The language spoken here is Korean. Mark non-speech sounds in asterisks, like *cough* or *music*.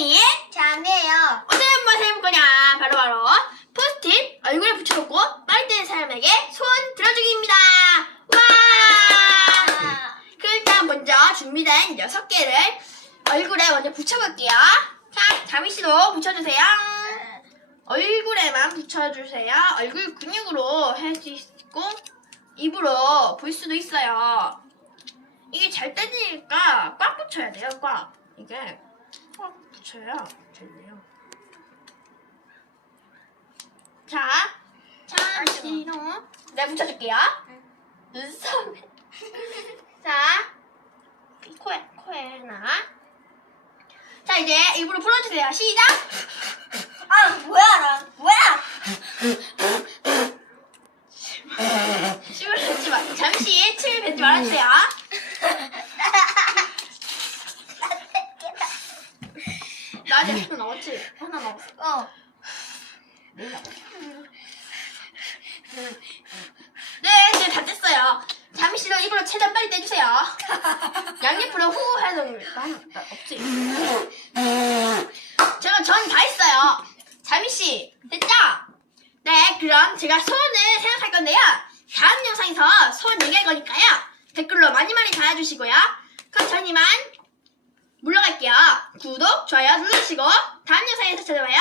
자미 잠이에요. 오늘 한번 해볼 거냐? 바로 바로. 포스트잇 얼굴에 붙여놓고 빨대는 사람에게 소원 들어주기입니다. 와! 그럼 일단 먼저 준비된 6개를 얼굴에 먼저 붙여볼게요. 자 자미씨도 붙여주세요. 얼굴에만 붙여주세요. 얼굴 근육으로 할 수 있고 입으로 볼 수도 있어요. 이게 잘 떼지니까 꽉 붙여야 돼요 꽉. 이게 꽉 붙여야 되네요 자, 자, 시로 내가 붙여줄게요. 눈썹에. *laughs* 자, 코에, 코에나. 자, 이제 입으로 풀어주세요. 시작! 아 뭐야 나 뭐야? *laughs* 침을 뱉지 마. 잠시 침을 뱉지 말아주세요. 나 아직 하나 남았지? 하나 남았어. 어. 네, 이제 다 됐어요. 잠시로 입으로 최대한 빨리 떼주세요. *laughs* 양옆으로 후거 하나 없지? 제가 전 다 했어요. 자미씨, 됐죠? 네, 그럼 제가 소원을 생각할 건데요. 다음 영상에서 소원 얘기할 거니까요. 댓글로 많이 많이 달아주시고요. 그럼 전 이만. 구독, 좋아요 눌러주시고 다음 영상에서 찾아봐요.